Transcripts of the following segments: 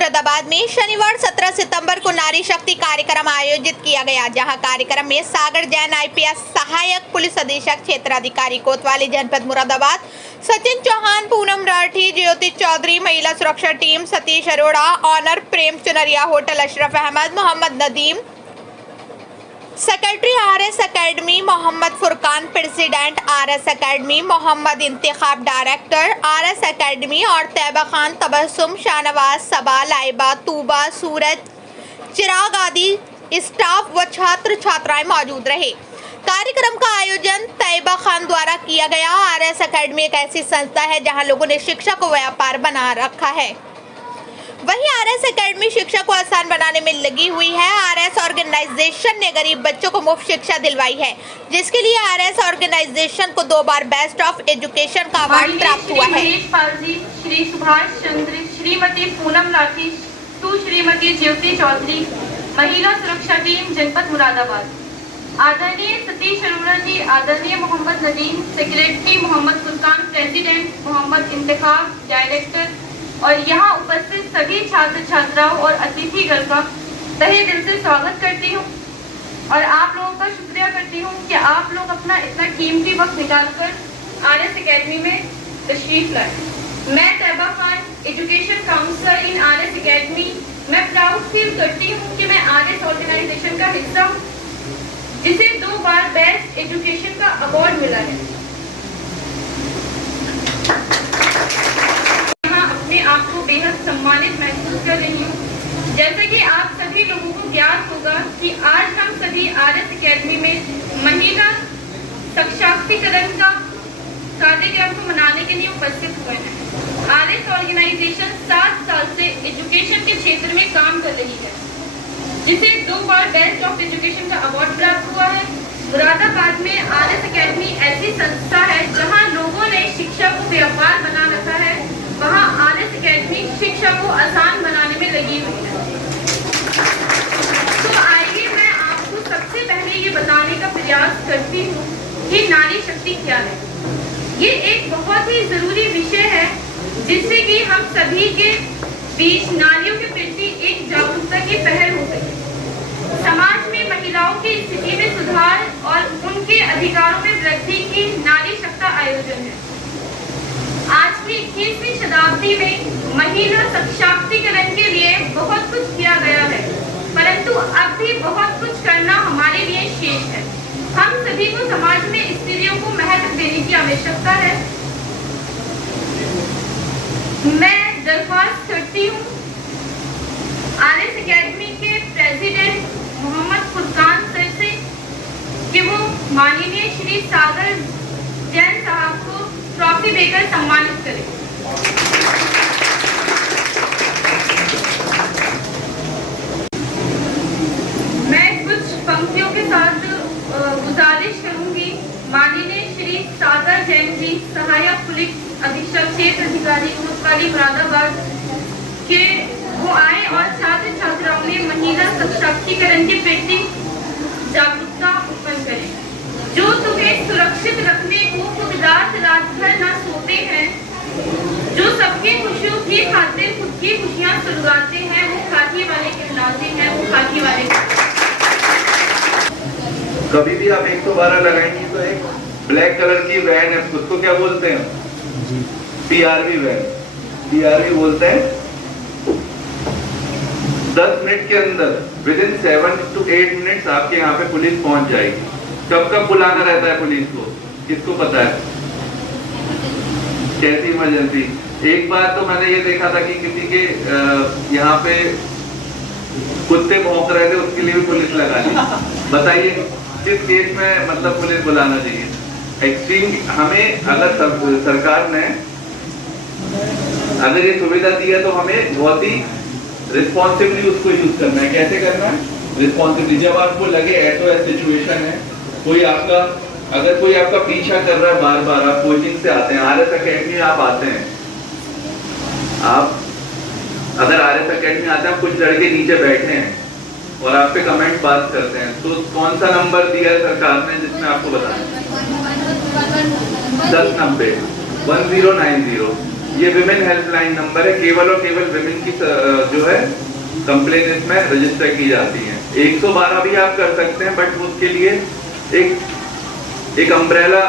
मुरादाबाद में शनिवार 17 सितंबर को नारी शक्ति कार्यक्रम आयोजित किया गया, जहां कार्यक्रम में सागर जैन आईपीएस सहायक पुलिस अधीक्षक क्षेत्राधिकारी कोतवाली जनपद मुरादाबाद, सचिन चौहान, पूनम राठी, ज्योति चौधरी, महिला सुरक्षा team Satish Arora, honour Prem Chunariya, hotel Ashraf Ahmed, Mohammad Nadeem, secretary RS academy Mohammad Furqan, president RS academy Mohammad, Intekhab director RS academy और तैयबा खान, तबस्सुम, शाहनवाज, सबा, लाइबा, तूबा, सूरज, चिराग आदि स्टाफ व छात्र छात्राएं मौजूद रहे। कार्यक्रम का आयोजन तैयबा खान द्वारा किया गया। आरएस एकेडमी एक ऐसी संस्था है जहां लोगों ने शिक्षा को व्यापार बना रखा है, वहीं आरएस एकेडमी शिक्षा को आसान बनाने में लगी हुई है। आरएस ऑर्गेनाइजेशन ने गरीब बच्चों को मुफ्त शिक्षा दिलवाई है, जिसके लिए आरएस ऑर्गेनाइजेशन को 2 बार बेस्ट ऑफ एजुकेशन का अवार्ड प्राप्त हुआ है। श्री सुभाष चंद्र, श्रीमती पूनम राठी, श्रीमती ज्योति चौधरी, महिला सुरक्षा टीम जनपद मुरादाबाद, आदरणीय सतीश अरोड़ा जी, आदरणीय Mohammad Nadeem, secretary Mohammad Furqan, president Mohammad, Intekhab director और यहाँ उपस्थित सभी छात्र छात्राओं और अतिथिगण का तहे दिल से स्वागत करती हूँ और आप लोगों का शुक्रिया करती हूँ कि आप लोग अपना इतना कीमती वक्त निकालकर आरएस एकेडमी में तशरीफ लाए। मैं तैयबा खान, एजुकेशन काउंसलर इन आरएस एकेडमी, मैं प्राउड फील करती हूँ कि मैं आरएस ऑर्गेनाइजेशन का हिस्सा हूँ, जिसे 2 बार बेस्ट एजुकेशन का अवार्ड मिला है। आपको बेहद सम्मानित महसूस कर रही हूँ। जैसे कि आप सभी लोगों को ज्ञात होगा कि आज हम सभी आरएस एकेडमी में महिला सशक्तिकरण का कार्यक्रम को मनाने के लिए उपस्थित हुए हैं। आरएस ऑर्गेनाइजेशन 7 साल से एजुकेशन के क्षेत्र में काम कर रही है, जिसे 2 बार बेस्ट ऑफ एजुकेशन का अवार्ड प्राप्त हुआ है। मुरादाबाद में आरएस एकेडमी ऐसी संस्था है जहाँ लोगों ने शिक्षा को व्यापार बना रखा है, वहाँ आरएस एकेडमी शिक्षा को आसान बनाने में लगी हुई है। तो आइए मैं आपको सबसे पहले ये बताने का प्रयास करती हूँ कि नारी शक्ति क्या है। ये एक बहुत ही जरूरी विषय है जिससे कि हम सभी के बीच नारियों के प्रति एक जागरूकता की पहल हो सके। समाज में महिलाओं की स्थिति में सुधार और उनके अधिकारों में वृद्धि की नारी शक्ति आयोजन है। आज की 21वीं शताब्दी में महिला सशक्तिकरण के लिए बहुत कुछ किया गया है, परंतु अब भी बहुत कुछ करना हमारे लिए शेष है। हम सभी को समाज में स्त्रियों को महत्व देने की आवश्यकता है। मैं दरख्वास्त करती हूँ आरएस एकेडमी के प्रेसिडेंट मोहम्मद फुरकान सर से कि वो माननीय श्री सागर जैन साहब को ट्रॉफी देकर सम्मानित करें। मैं कुछ पंक्तियों के साथ गुजारिश करूंगी। माननीय श्री सागर जैन जी, सहायक पुलिस अधीक्षक क्षेत्र अधिकारी कोतवाली मुरादाबाद के वो आए और छात्र छात्राओं में महिला सशक्तिकरण के प्रति जागरूकता उत्पन्न करें। जो तुम्हें सुरक्षित रखने को खुद रात भर न सोते हैं, जो सबकी खुशियों की खातिर खुद की खुशियां सुलगाते हैं, वो खाकी वाले कहलाते हैं, वो खाकी वाले। कभी भी आप 112 लगाएंगे तो एक ब्लैक कलर की वैन है, उसको क्या बोलते हैं? पीआरवी वैन, पीआरवी बोलते हैं। 10 मिनट के अंदर विदिन 7 to 8 मिनट्स आपके यहाँ पे पुलिस पहुंच जाएगी। कब कब बुलाना रहता है पुलिस को, किसको पता है? कैसी इमरजेंसी? एक बार तो मैंने ये देखा था कि किसी के यहाँ पे कुत्ते भौंक रहे थे, उसके लिए भी पुलिस लगा ली। बताइए किस केस में मतलब पुलिस बुलाना चाहिए? एक्सट्रीम हमें अगर सरकार ने अगर ये सुविधा दी है तो हमें बहुत ही रिस्पॉन्सिबली उसको यूज करना है। कैसे करना है? रिस्पॉन्सिबली। जब आपको लगे ऐसा सिचुएशन है, कोई आपका अगर कोई आपका पीछा कर रहा है बार बार, आप कोचिंग से आते हैं, आरएस एकेडमी आप आते हैं, आप अगर आरएस एकेडमी आते हैं, कुछ लड़के नीचे बैठे हैं और आप पे कमेंट पास करते हैं, तो कौन सा नंबर दिया है सरकार ने जिसमें आपको बताया? 1090 1090 ये विमेन हेल्पलाइन नंबर है, केवल और केवल विमेन की जो है कंप्लेन इसमें रजिस्टर की जाती है। 112 भी आप कर सकते हैं, बट उसके लिए एक अम्ब्रेला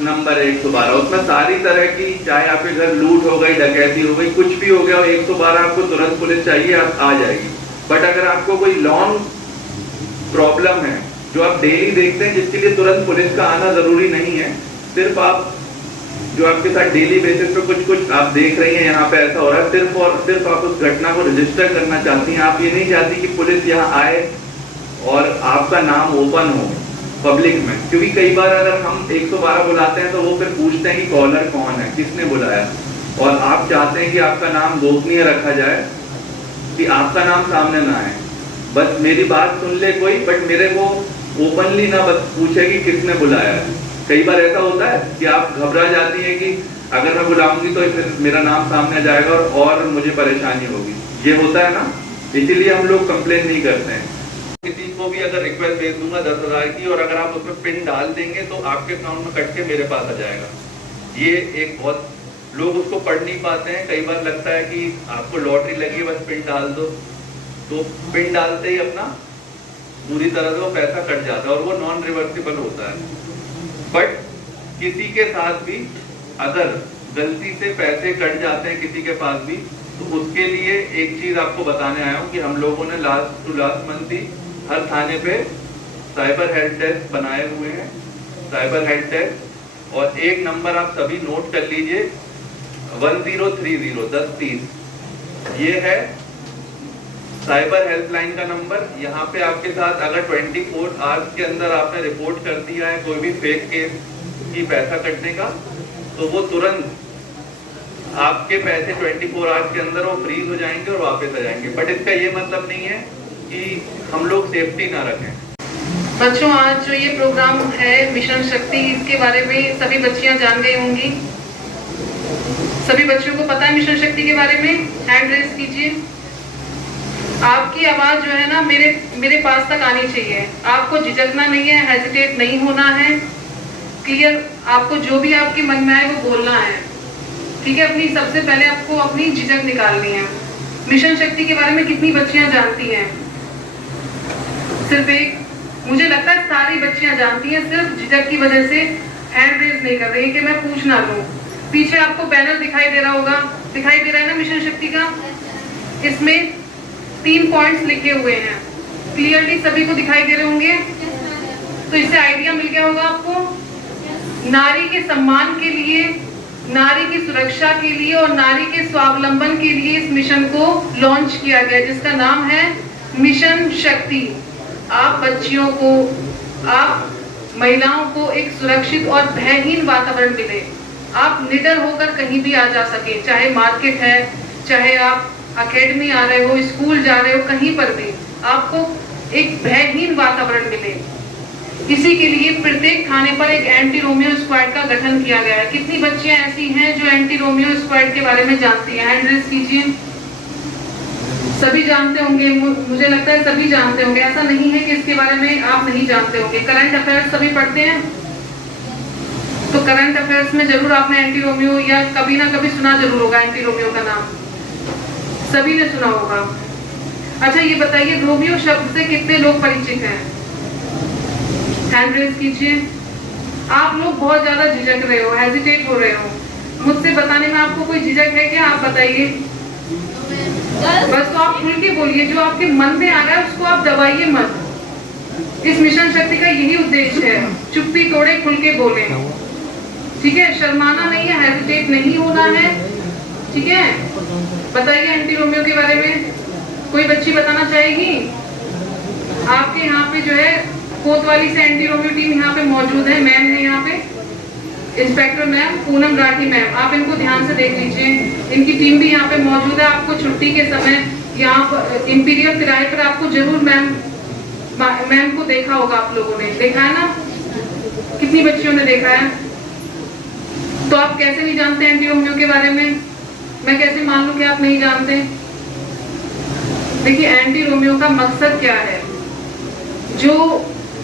नंबर है 112, उसमें सारी तरह की, चाहे आपके घर लूट हो गई, डकैती हो गई, कुछ भी हो गया, 112 आपको तुरंत पुलिस चाहिए, आप आ जाएगी। बट अगर आपको कोई लॉन्ग प्रॉब्लम है जो आप डेली देखते हैं, जिसके लिए तुरंत पुलिस का आना जरूरी नहीं है, सिर्फ आप जो आपके साथ डेली बेसिस पे कुछ आप देख रही हैं यहाँ पे ऐसा हो रहा है, सिर्फ और सिर्फ आप उस घटना को रजिस्टर करना चाहती हैं। आप ये नहीं चाहती कि पुलिस यहाँ आए और आपका नाम ओपन हो पब्लिक में, क्योंकि कई बार अगर हम 112 बुलाते हैं तो वो फिर पूछते हैं कि कॉलर कौन है, किसने बुलाया, और आप चाहते हैं कि आपका नाम गोपनीय रखा जाए, कि आपका नाम सामने ना आए। बस मेरी बात सुन ले कोई, बट मेरे को ओपनली ना बस पूछे कि किसने बुलाया है। कई बार ऐसा होता है कि आप घबरा जाती हैं कि अगर मैं बुलाऊंगी तो फिर मेरा नाम सामने आ जाएगा और मुझे परेशानी होगी, ये होता है ना, इसीलिए हम लोग कंप्लेन नहीं करते हैं। किसी को भी अगर रिक्वेस्ट भेज दूंगा 10,000 की, और अगर आप उसमें पिन डाल देंगे तो आपके अकाउंट में कट के मेरे पास आ जाएगा। ये एक बहुत लोग उसको पढ़ नहीं पाते हैं, कई बार लगता है कि आपको लॉटरी लगी है बस पिन डाल दो, तो पिन डालते ही अपना पूरी तरह से वो पैसा कट जाता है और वो नॉन रिवर्सिबल होता है। बट किसी के साथ भी अगर गलती से पैसे कट जाते हैं किसी के पास भी, तो उसके लिए एक चीज आपको बताने आया हूँ कि हम लोगों ने लास्ट टू लास्ट मंथ ही हर थाने पे साइबर हेल्प डेस्क बनाए हुए हैं, साइबर हेल्प डेस्क, और एक नंबर आप सभी नोट कर लीजिए, 1030 ये है साइबर हेल्पलाइन का नंबर। यहाँ पे आपके साथ अगर 24 आवर्स के अंदर आपने रिपोर्ट कर दिया है कोई भी फेक केस की पैसा कटने का, तो वो तुरंत आपके पैसे 24 आवर्स के अंदर वो फ्रीज हो जाएंगे और वापस आ जाएंगे। बट इसका ये मतलब नहीं है कि हम लोग सेफ्टी ना रखें। बच्चों, आज जो ये प्रोग्राम है मिशन शक्ति, इसके बारे में सभी बच्चियां जान गई होंगी। सभी बच्चों को पता है मिशन शक्ति के बारे में? हैंड रेज कीजिए। आपकी आवाज जो है ना मेरे पास तक आनी चाहिए। आपको झिझकना नहीं है, हेजिटेट नहीं होना है, क्लियर। आपको जो भी आपके मन में आए वो बोलना है, ठीक है। अपनी सबसे पहले आपको अपनी झिझक निकालनी है। मिशन शक्ति के बारे में कितनी बच्चियां जानती हैं? सिर्फ एक। मुझे लगता है सारी बच्चियां जानती हैं, सिर्फ झिझक की वजह से हैंड रेज नहीं कर रही कि मैं पूछ ना लूं। पीछे आपको बैनर दिखाई दे रहा होगा, दिखाई दे रहा है ना मिशन शक्ति का? इसमें 3 पॉइंट्स लिखे हुए हैं, क्लियरली सभी को दिखाई दे रहे होंगे। तो इससे आइडिया मिल गया होगा आपको। नारी के सम्मान के लिए, नारी की सुरक्षा के लिए और नारी के स्वावलंबन के लिए इस मिशन को लॉन्च किया गया, जिसका नाम है मिशन शक्ति। आप बच्चियों को, आप महिलाओं को एक सुरक्षित और भयहीन वातावरण मिले, आप निडर होकर कहीं भी आ जा सके, चाहे मार्केट है, चाहे आप अकेडमी आ रहे हो, स्कूल जा रहे हो, कहीं पर भी आपको एक भयहीन वातावरण मिले। इसी के लिए प्रत्येक थाने पर एक एंटी रोमियो स्क्वाड का गठन किया गया है। कितनी बच्चियां ऐसी हैं जो एंटी रोमियो स्क्वाड के बारे में जानती हैं? हैंड रेज कीजिए। सभी जानते होंगे, मुझे लगता है सभी जानते होंगे। ऐसा नहीं है कि इसके बारे में आप नहीं जानते होंगे। करंट अफेयर्स सभी पढ़ते हैं, तो करंट अफेयर्स में जरूर आपने एंटी रोमियो या कभी ना कभी सुना जरूर होगा एंटी रोमियो का नाम, सभी ने सुना होगा। अच्छा, ये बताइए रोमियो शब्द से कितने लोग परिचित हैं? हैंड रेज कीजिए। आप लोग बहुत ज्यादा झिझक रहे हो, हेजिटेट हो रहे हो। मुझसे बताने में आपको कोई झिझक है क्या? आप बताइए। बस तो आप खुल के बोलिए, जो आपके मन में आ रहा है उसको आप दबाइए मत। इस मिशन शक्ति का यही उद्देश्य है, चुप्पी तोड़े, खुल के बोले, ठीक है। शर्माना नहीं है, हेजिटेट नहीं होना है, ठीक है। बताइए एंटी रोमियो के बारे में कोई बच्ची बताना चाहेगी? आपके यहाँ पे जो है कोतवाली से एंटी रोमियो टीम यहाँ पे मौजूद है, मैम है यहाँ पे, inspector ma'am Poonam Rathi ma'am, आप इनको ध्यान से देख लीजिए। इनकी टीम भी यहाँ पे मौजूद है। आपको छुट्टी के समय यहाँ पर इंपीरियल तिराहे पर आपको जरूर मैम को देखा होगा, आप लोगों ने देखा है ना? कितनी बच्चियों ने देखा है? तो आप कैसे नहीं जानते एंटी रोमियो के बारे में? मैं कैसे मान लूं कि आप नहीं जानते? देखिए, एंटी रोमियो का मकसद क्या है? जो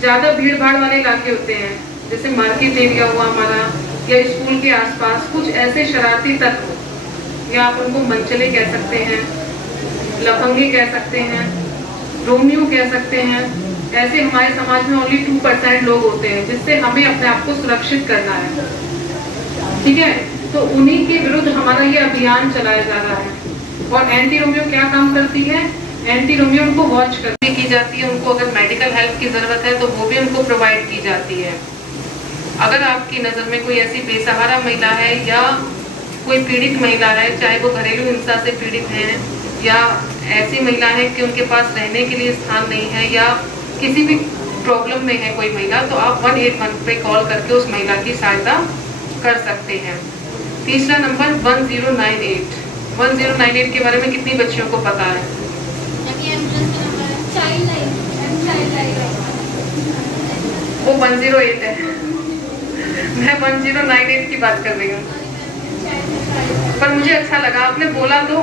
ज्यादा भीड़ भाड़ वाले इलाके होते हैं, जैसे मार्केट एरिया हुआ हमारा, या स्कूल के आसपास, कुछ ऐसे शरारती तत्व या आप उनको मनचले कह सकते हैं, लफंगे कह सकते हैं, रोमियो कह सकते हैं। ऐसे हमारे समाज में ओनली 2% लोग होते हैं, जिससे हमें अपने आप को सुरक्षित करना है, ठीक है। तो उन्हीं के विरुद्ध हमारा ये अभियान चलाया जा रहा है। और एंटी रोमियो क्या काम करती है? एंटी रोमियो उनको वॉच करने की जाती है, उनको अगर मेडिकल हेल्प की जरूरत है तो वो भी उनको प्रोवाइड की जाती है। अगर आपकी नज़र में कोई ऐसी बेसहारा महिला है या कोई पीड़ित महिला है, चाहे वो घरेलू हिंसा से पीड़ित है या ऐसी महिला है कि उनके पास रहने के लिए स्थान नहीं है या किसी भी प्रॉब्लम में है कोई महिला, तो आप 181 पे कॉल करके उस महिला की सहायता कर सकते हैं। तीसरा नंबर 1098। 1098 के बारे में कितनी बच्चियों को पता है? वो 108 है, मैं 1098 की बात कर रही हूँ। पर मुझे अच्छा लगा, आपने बोला तो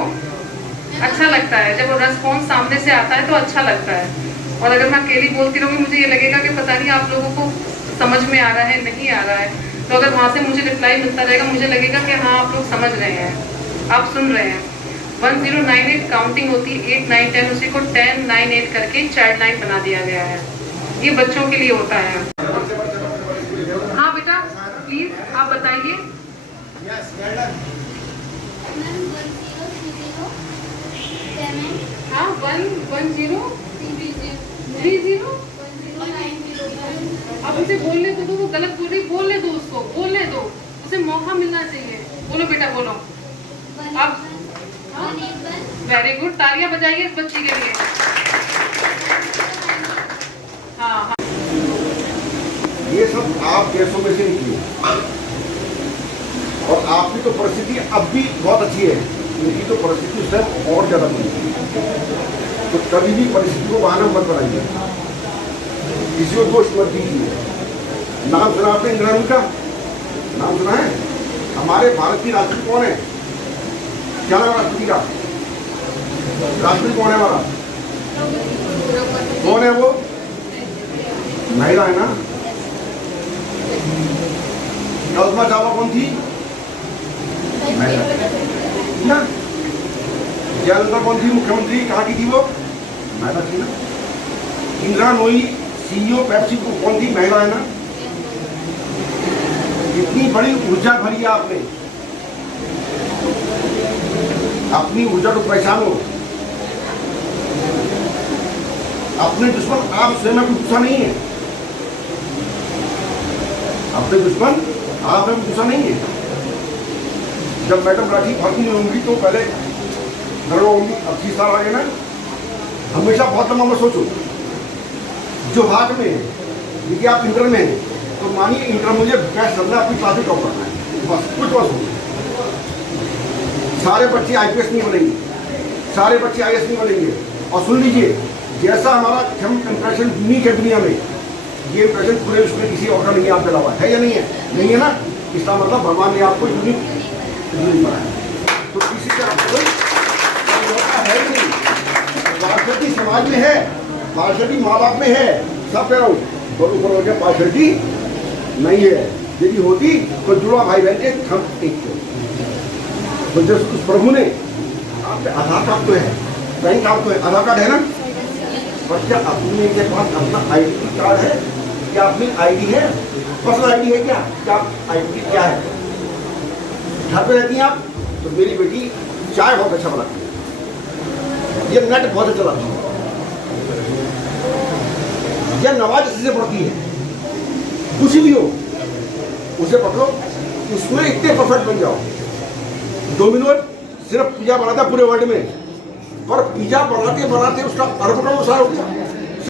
अच्छा लगता है, जब रेस्पॉन्स सामने से आता है तो अच्छा लगता है। और अगर मैं अकेली बोलती रहूँगी मुझे ये लगेगा कि पता नहीं आप लोगों को समझ में आ रहा है नहीं आ रहा है। तो अगर वहाँ से मुझे रिप्लाई मिलता रहेगा, मुझे लगेगा कि हाँ आप लोग समझ रहे हैं, आप सुन रहे हैं। 1098 काउंटिंग होती है 8, 9, 10, उसी को 10, 9, 8 करके चाइल्ड लाइन बना दिया गया है। ये बच्चों के लिए होता है। हाँ बेटा प्लीज आप बताइए। हाँ 110 30 अब उसे बोलने तो दो, वो गलत बोल रही, बोलने दो उसको, बोलने दो, उसे मौका मिलना चाहिए। बोलो बेटा बोलो अब। वेरी गुड, तालियां बजाइए इस बच्ची के लिए। हाँ ये सब आप देशों में से निकली और आपकी तो परिस्थिति अब भी बहुत अच्छी है, उनकी तो परिस्थिति उस टाइम और ज्यादा बुरी है। तो कभी भी परिस्थिति को बहाना मत बनाइए, किसी को दोष मत दीजिए। नाम सुना आपने इंदिरा गांधी का नाम सुना है? हमारे भारत की राष्ट्रपति कौन है? क्या नाम राष्ट्रपति का? राष्ट्रपति कौन है हमारा? कौन है वो? महिला है ना। कल्पना चावला कौन थी? महिला। जयललिता कौन थी मुख्यमंत्री? कहाँ की थी वो? महिला थी ना। इंदिरा नोई सीईओ पेप्सी कौन थी? महिला है ना। इतनी बड़ी ऊर्जा भरी है आपने, अपनी ऊर्जा को पहचानो। अपने दुश्मन आप स्वयं में गुस्सा नहीं है, अपने दुश्मन आप में गुस्सा नहीं है। जब मैडम राठी भर्ती नहीं होंगी तो पहले घर होंगी, अब 30 साल आगे ना। हमेशा बहुत लंबा मत सोचो। जो हाथ में है, यदि आप इंटर में हैं तो मानिए इंटर मुझे बेस्ट करना है, अपनी क्लास में टॉप करना है, बस कुछ बस हो। सारे बच्चे IPS नहीं बनेंगे, सारे बच्चे IAS नहीं बनेंगे। और सुन लीजिए, जैसा हमारा इंप्रेशन यूनिक है दुनिया में, ये इंप्रेशन पूरे विश्व में किसी और का नहीं है आपके अलावा। है या नहीं है? नहीं है ना। इसका मतलब भगवान ने आपको यूनिक बनाया, तो किसी तरह कोई है ही नहीं। पार्शलिटी समाज में है, पार्शलिटी माँ बाप में है, सब कह रहा हूँ। बड़ो क्या पार्शलिटी नहीं है। यदि होती तो जुड़ा भाई बहन के हम एक थे। तो जब उस प्रभु ने आप आधार कार्ड तो है, पैन कार्ड तो है, आधार कार्ड है ना। पर क्या अपने के पास अपना ID कार्ड है? क्या अपनी ID है? पर्सनल ID है क्या? क्या ID क्या है? घर पे रहती हैं आप तो मेरी बेटी चाय बहुत अच्छा बनाती है, ये नेट बहुत अच्छा चलाती है, यह नमाज अच्छे से पढ़ती है। कुछ भी हो उसे पकड़ो, उसमें इतने परफेक्ट बन जाओ। डोमिनोज सिर्फ पिज्जा बनाता है पूरे वर्ल्ड में, पर पिज्जा बनाते बनाते उसका अरब का व्यवसाय हो गया।